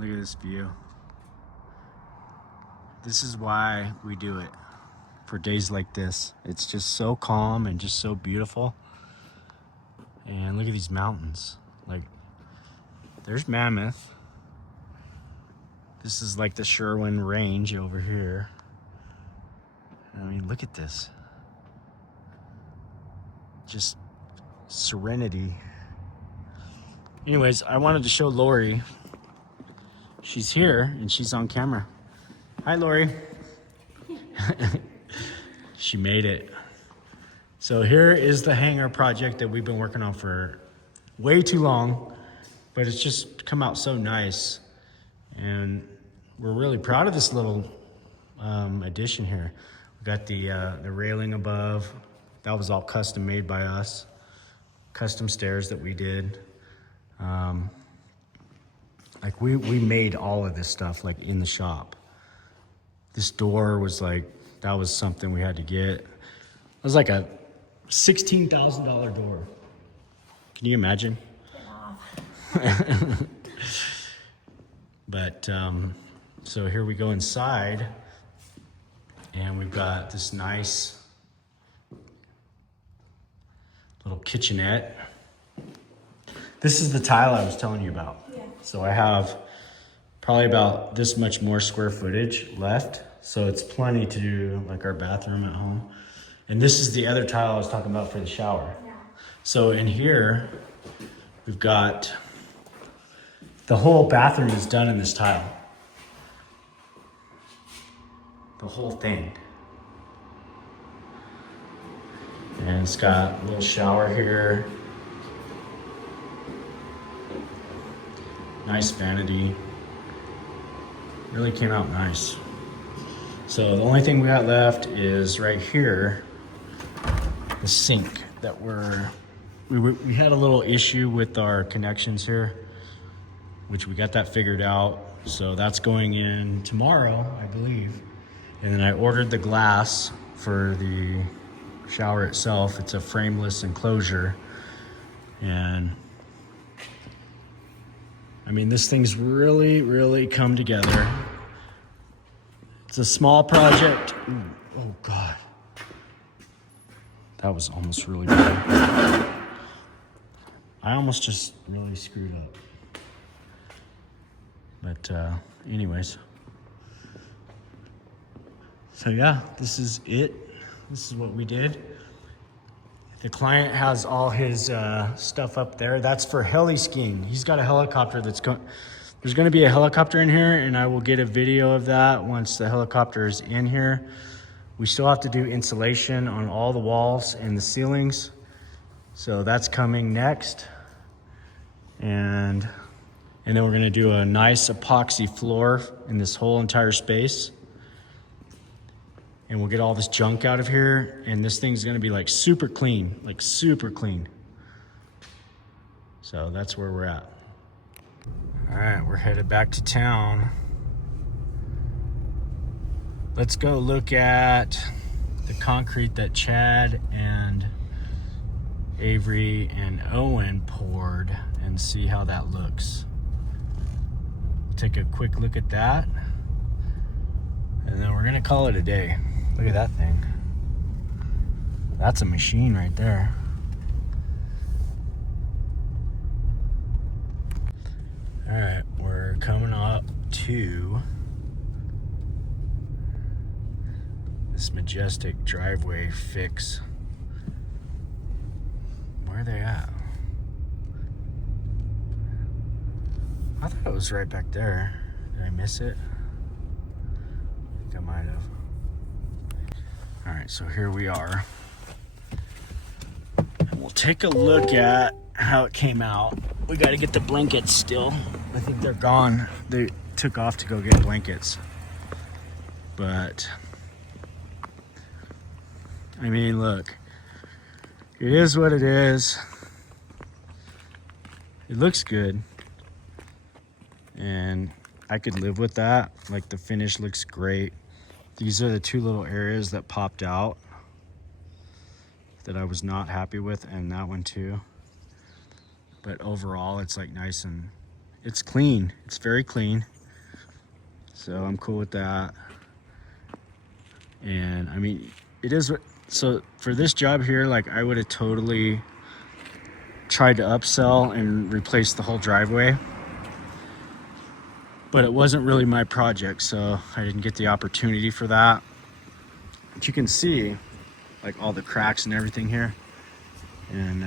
Look at this view. This is why we do it for days like this. It's just so calm and just so beautiful. And look at these mountains. Like, there's Mammoth. This is like the Sherwin Range over here. I mean, look at this. Just serenity. Anyways, I wanted to show Lori. She's here and she's on camera. Hi, Lori. She made it. So here is the hangar project that we've been working on for way too long, but it's just come out so nice. And we're really proud of this little addition here. We got the railing above. That was all custom made by us. Custom stairs that we did. Like we made all of this stuff like in the shop. This door was like, that was something we had to get. It was like a $16,000 door. Can you imagine? But so here we go inside, and we've got this nice little kitchenette. This is the tile I was telling you about. Yeah. So I have probably about this much more square footage left. So it's plenty to do like our bathroom at home. And this is the other tile I was talking about for the shower. Yeah. So in here, we've got the whole bathroom is done in this tile. The whole thing. And it's got a little shower here. Nice vanity. Really came out nice. So the only thing we got left is right here, the sink that we had a little issue with our connections here, which we got that figured out. So that's going in tomorrow, I believe. And then I ordered the glass for the shower itself. It's a frameless enclosure. And I mean, this thing's really, really come together. It's a small project. Ooh, oh God. That was almost really bad. I almost just really screwed up. But anyways. So yeah, this is it. This is what we did. The client has all his stuff up there. That's for heli skiing. He's got a helicopter that's going. There's going to be a helicopter in here, and I will get a video of that once the helicopter is in here. We still have to do insulation on all the walls and the ceilings. So that's coming next. And then we're going to do a nice epoxy floor in this whole entire space. And we'll get all this junk out of here, and this thing's gonna be like super clean, like super clean. So that's where we're at. All right, we're headed back to town. Let's go look at the concrete that Chad and Avery and Owen poured and see how that looks. Take a quick look at that, and then we're gonna call it a day. Look at that thing. That's a machine right there. All right, we're coming up to this majestic driveway fix. Where are they at? I thought it was right back there. Did I miss it? I think I might have. All right, so here we are. And we'll take a look at how it came out. We got to get the blankets still. I think they're gone. They took off to go get blankets. But, I mean, look. It is what it is. It looks good. And I could live with that. Like, the finish looks great. These are the two little areas that popped out that I was not happy with, and that one too. But overall, it's like nice and it's clean. It's very clean. So I'm cool with that. And I mean, it is, so for this job here, like I would have totally tried to upsell and replace the whole driveway. But it wasn't really my project, so I didn't get the opportunity for that. But you can see like all the cracks and everything here. And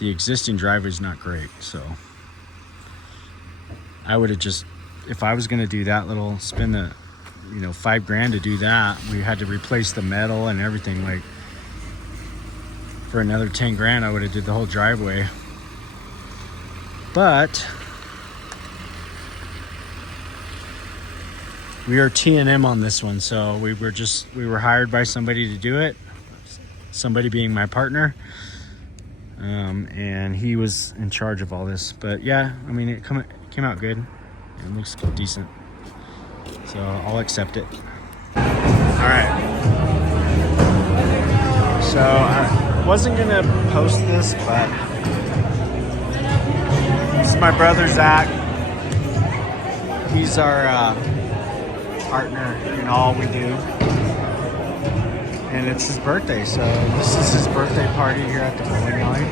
the existing driveway is not great, so I would have just, if I was going to do that little, spend the, you know, $5,000 to do that, we had to replace the metal and everything. Like for another $10,000, I would have did the whole driveway. But we are T&M on this one, so we were hired by somebody to do it, somebody being my partner, and he was in charge of all this. But yeah, I mean, it came out good. It looks decent, so I'll accept it. All right, so I wasn't gonna post this, but this is my brother Zach. He's our partner in all we do, and it's his birthday, so this is his birthday party here at the bowling alley.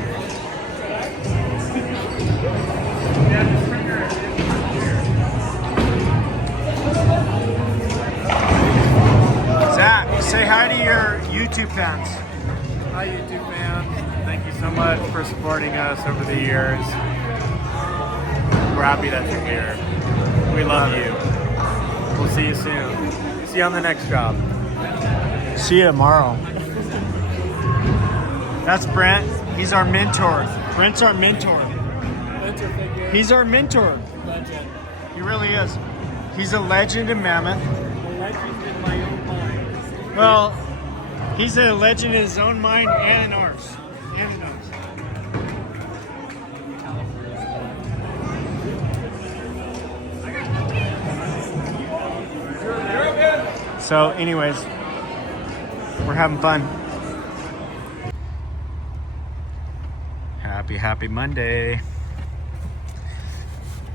Zach, say hi to your YouTube fans. Hi YouTube fans, thank you so much for supporting us over the years. We're happy that you're here. We love you. We'll see you soon. See you on the next job. See you tomorrow. That's Brent. He's our mentor. Brent's our mentor. Mentor figure. He's our mentor. Legend. He really is. He's a legend in Mammoth. A legend in my own mind. Well, he's a legend in his own mind and in ours. And in ours. So anyways, we're having fun. Happy Monday.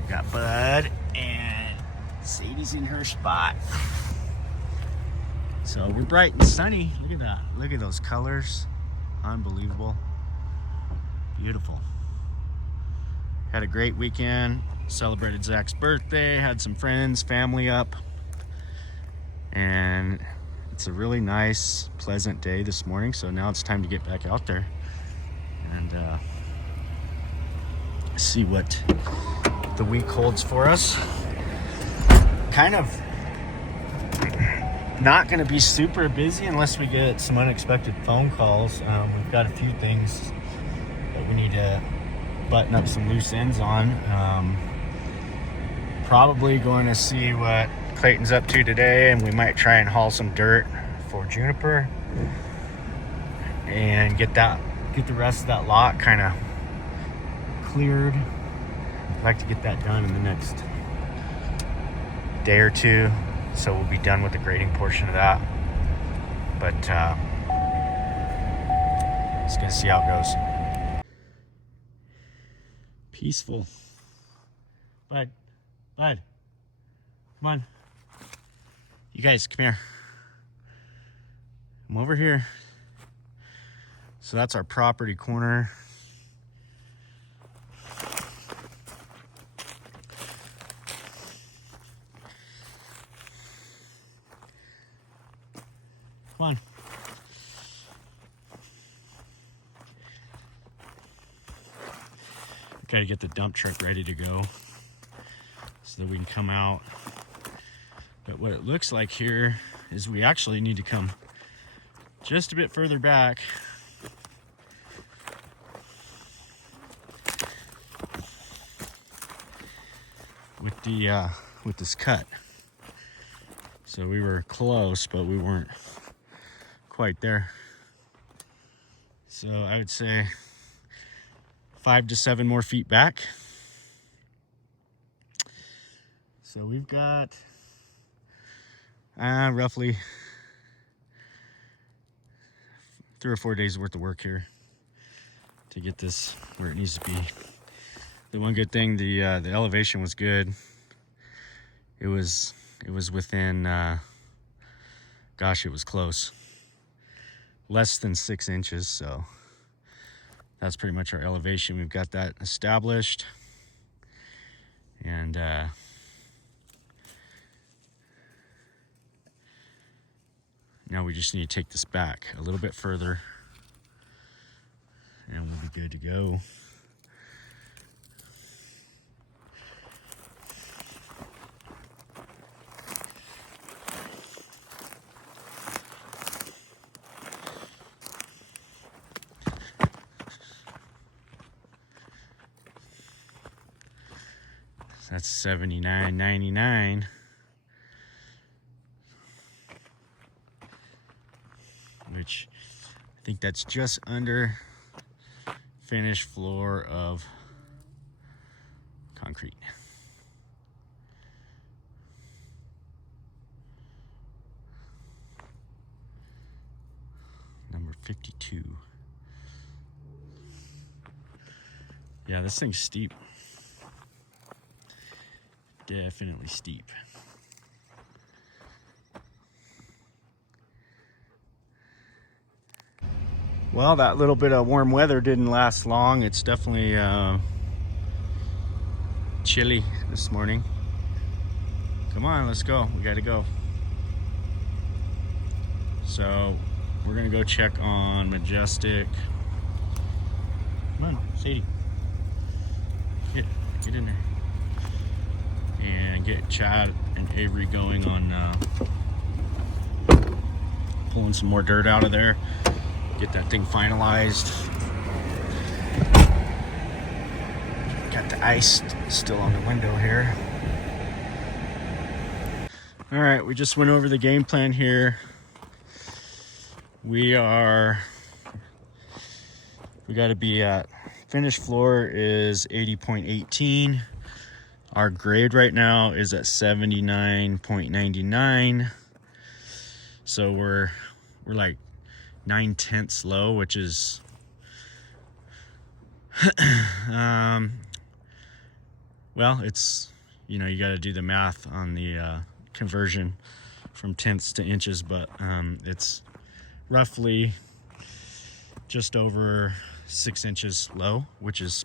We got Bud and Sadie's in her spot. So we're bright and sunny. Look at that. Look at those colors. Unbelievable. Beautiful. Had a great weekend. Celebrated Zach's birthday. Had some friends, family up. And it's a really nice, pleasant day this morning. So now it's time to get back out there and see what the week holds for us. Kind of not going to be super busy unless we get some unexpected phone calls. We've got a few things that we need to button up some loose ends on. Probably going to see what Clayton's up to today, and we might try and haul some dirt for Juniper and get the rest of that lot kind of cleared. I'd like to get that done in the next day or two, so we'll be done with the grading portion of that. But just gonna see how it goes. Peaceful. Bud, come on. You guys, come here. Come over here. So that's our property corner. Come on. Gotta get the dump truck ready to go so that we can come out. But what it looks like here is we actually need to come just a bit further back. With this cut. So we were close, but we weren't quite there. So I would say 5 to 7 more feet back. So we've got roughly 3 or 4 days worth of work here to get this where it needs to be. The one good thing, the elevation was good. It was within, gosh, it was close. Less than 6 inches, so that's pretty much our elevation. We've got that established. And now we just need to take this back a little bit further and we'll be good to go. That's $79.99. Which I think that's just under finished floor of concrete. Number 52. Yeah, this thing's steep. Definitely steep. Well, that little bit of warm weather didn't last long. It's definitely chilly this morning. Come on, let's go. We gotta go. So we're gonna go check on Majestic. Come on, Sadie. Get in there. And get Chad and Avery going on pulling some more dirt out of there. Get that thing finalized. Got the ice still on the window here. All right, we just went over the game plan here. We got to be at finished floor is 80.18. Our grade right now is at 79.99. So we're like 9/10 low, which is well, it's, you know, you got to do the math on the conversion from tenths to inches, but it's roughly just over 6 inches low, which is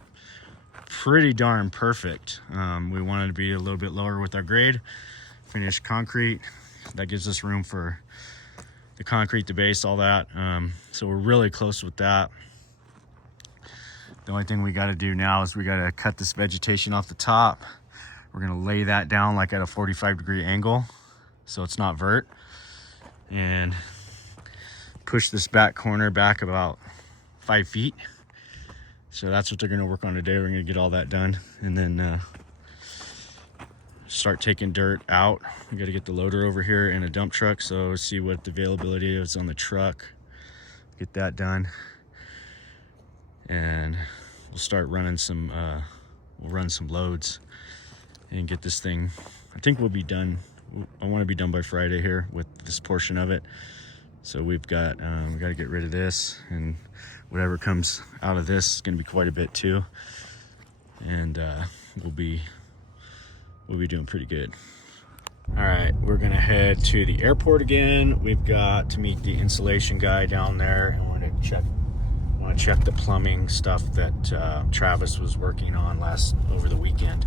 pretty darn perfect. We wanted to be a little bit lower with our grade. Finished concrete, that gives us room for the concrete, the base, all that. So we're really close with that. The only thing we got to do now is we got to cut this vegetation off the top. We're going to lay that down like at a 45-degree angle so it's not vert, and push this back corner back about 5 feet. So that's what they're going to work on today. We're going to get all that done and then start taking dirt out. We got to get the loader over here and a dump truck, so see what the availability is on the truck. Get that done, and we'll start running some we'll run some loads and get this thing. I think we'll be done. I want to be done by Friday here with this portion of it. So we got to get rid of this, and whatever comes out of this is going to be quite a bit too, and we'll be doing pretty good. All right, we're gonna head to the airport again. We've got to meet the insulation guy down there, and want to check the plumbing stuff that Travis was working on over the weekend.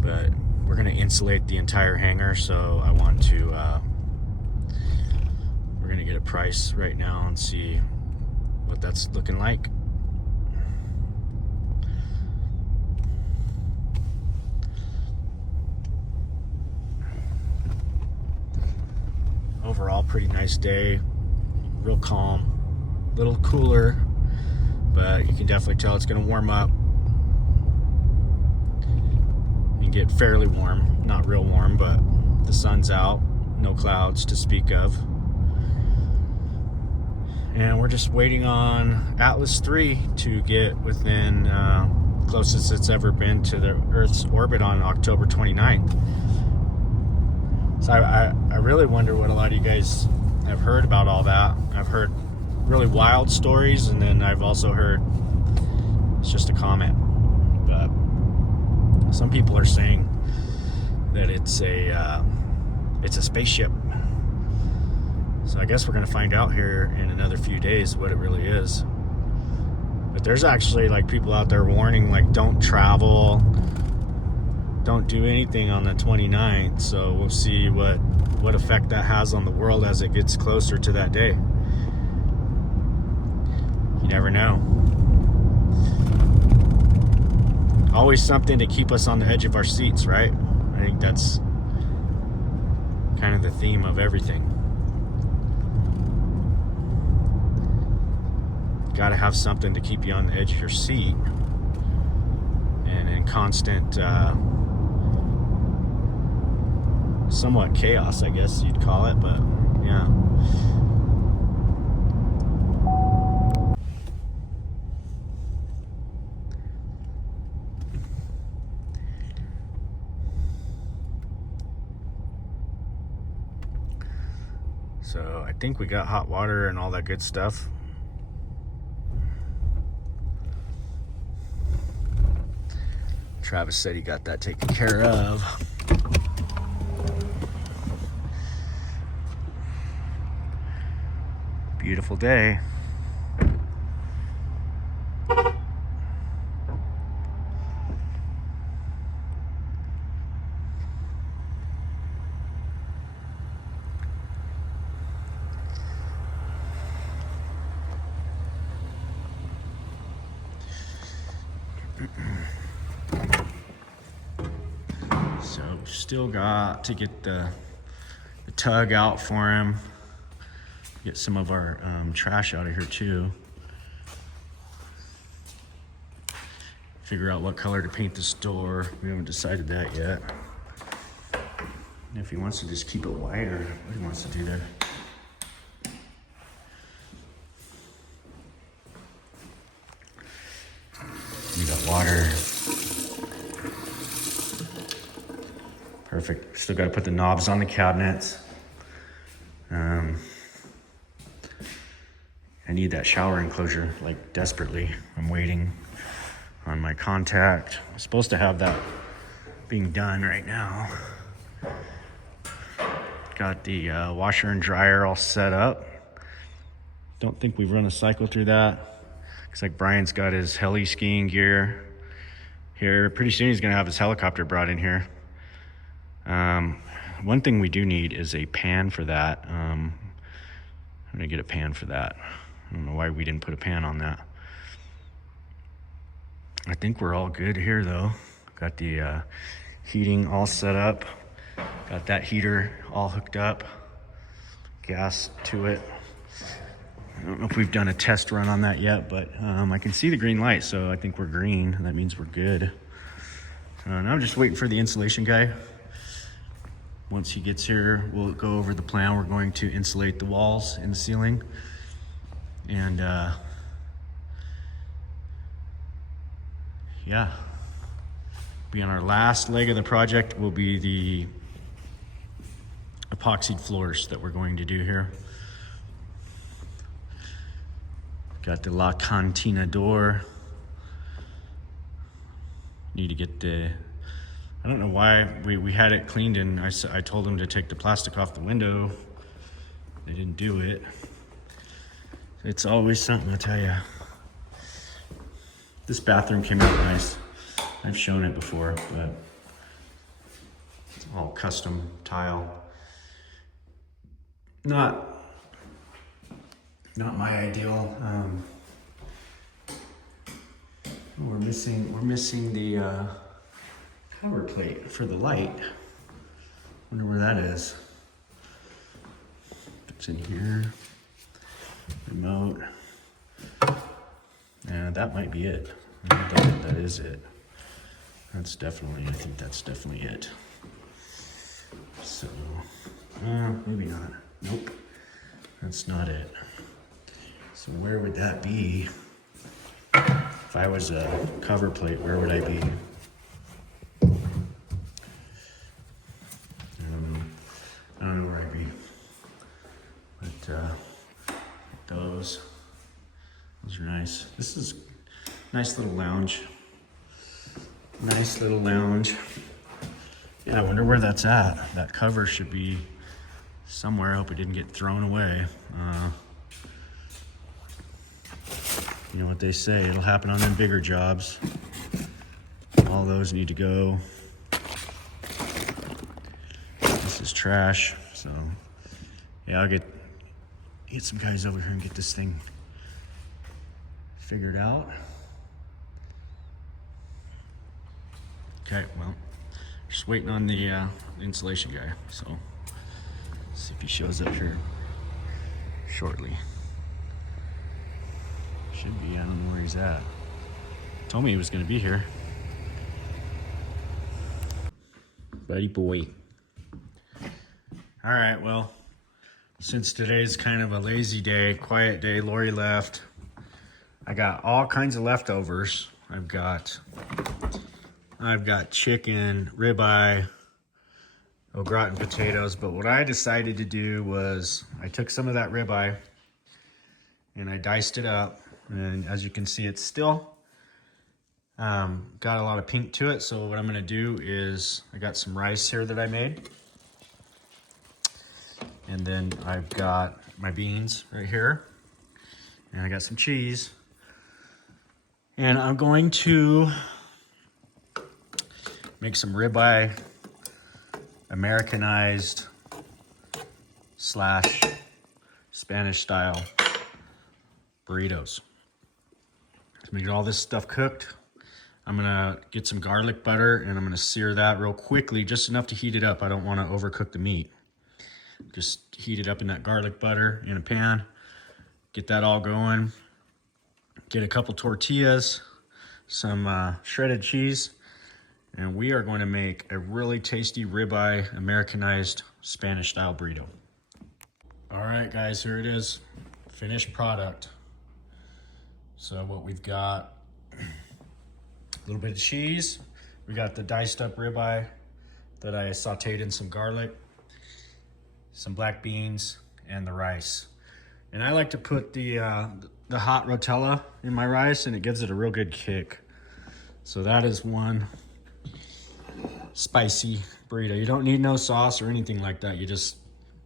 But we're gonna insulate the entire hangar, so I want to. We're gonna get a price right now and see what that's looking like. Overall, pretty nice day, real calm, a little cooler, but you can definitely tell it's going to warm up and get fairly warm. Not real warm, but the sun's out, no clouds to speak of. And we're just waiting on Atlas 3 to get within closest it's ever been to the Earth's orbit on October 29th. So I really wonder what a lot of you guys have heard about all that. I've heard really wild stories, and then I've also heard it's just a comet. But some people are saying that it's a spaceship. So I guess we're gonna find out here in another few days what it really is. But there's actually like people out there warning, like, don't travel, don't do anything on the 29th. So we'll see what effect that has on the world as it gets closer to that day. You never know. Always something to keep us on the edge of our seats, right? I think that's kind of the theme of everything. Got to have something to keep you on the edge of your seat and in constant somewhat chaos, I guess you'd call it, but yeah. So I think we got hot water and all that good stuff. Travis said he got that taken care of. Beautiful day. So still got to get the tug out for him. Get some of our trash out of here too. Figure out what color to paint this door. We haven't decided that yet. And if he wants to just keep it white or what he wants to do there. We got water. Perfect. Still got to put the knobs on the cabinets. I need that shower enclosure, like, desperately. I'm waiting on my contact. I'm supposed to have that being done right now. Got the washer and dryer all set up. Don't think we've run a cycle through that. Looks like Brian's got his heli skiing gear here. Pretty soon he's gonna have his helicopter brought in here. One thing we do need is a pan for that. I'm gonna get a pan for that. I don't know why we didn't put a pan on that. I think we're all good here though. Got the heating all set up. Got that heater all hooked up. Gas to it. I don't know if we've done a test run on that yet, but I can see the green light, so I think we're green. That means we're good. Now I'm just waiting for the insulation guy. Once he gets here, we'll go over the plan. We're going to insulate the walls and the ceiling. And yeah, be on our last leg of the project will be the epoxied floors that we're going to do here. Got the La Cantina door. Need to get the, I don't know why we had it cleaned and I told them to take the plastic off the window. They didn't do it. It's always something, I tell you. This bathroom came out nice. I've shown it before, but it's all custom tile. Not my ideal. We're missing the cover plate for the light. Wonder where that is. It's in here. Remote. Yeah, that might be it. That is it. I think that's definitely it. So, maybe not. Nope, that's not it. So where would that be? If I was a cover plate, where would I be? I don't know where I'd be. But those are nice. This is Nice little lounge. Nice little lounge. Yeah, I wonder where that's at. That cover should be somewhere. I hope it didn't get thrown away. You know what they say, it'll happen on them bigger jobs. All those need to go. This is trash, so yeah, I'll get some guys over here and get this thing figured out. Okay, well, just waiting on the insulation guy, so see if he shows up here shortly. Should be, I don't know where he's at. Told me he was gonna be here. Buddy boy. All right, well, since today's kind of a lazy day, quiet day, Lori left, I got all kinds of leftovers. I've got chicken, ribeye, au gratin potatoes, but what I decided to do was I took some of that ribeye and I diced it up, and as you can see, it's still got a lot of pink to it. So what I'm gonna do is I got some rice here that I made, and then I've got my beans right here, and I got some cheese, and I'm going to make some ribeye Americanized / Spanish style burritos. To make all this stuff cooked, I'm gonna get some garlic butter and I'm gonna sear that real quickly, just enough to heat it up. I don't wanna overcook the meat. Just heat it up in that garlic butter in a pan, get that all going. Get a couple tortillas, some shredded cheese, and we are going to make a really tasty ribeye Americanized Spanish style burrito. All right, guys, here it is, finished product. So what we've got, a little bit of cheese. We got the diced up ribeye that I sauteed in some garlic, some black beans, and the rice. And I like to put the hot Rotella in my rice, and it gives it a real good kick. So that is one spicy burrito. You don't need no sauce or anything like that. You just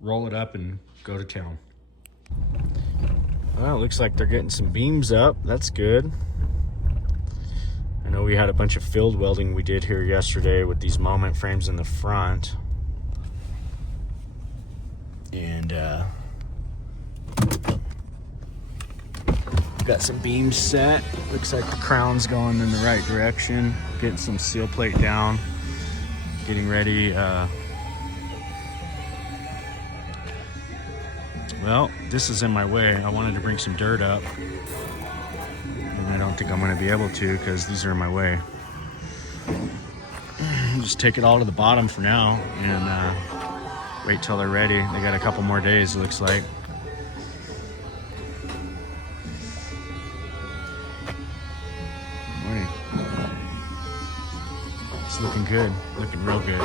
roll it up and go to town. Well, it looks like they're getting some beams up. That's good. I know we had a bunch of field welding we did here yesterday with these moment frames in the front. And got some beams set. Looks like the crown's going in the right direction. Getting some seal plate down. Getting ready. Well, this is in my way. I wanted to bring some dirt up, and I don't think I'm going to be able to because these are in my way. Just take it all to the bottom for now and wait till they're ready. They got a couple more days, it looks like. It's looking good, looking real good.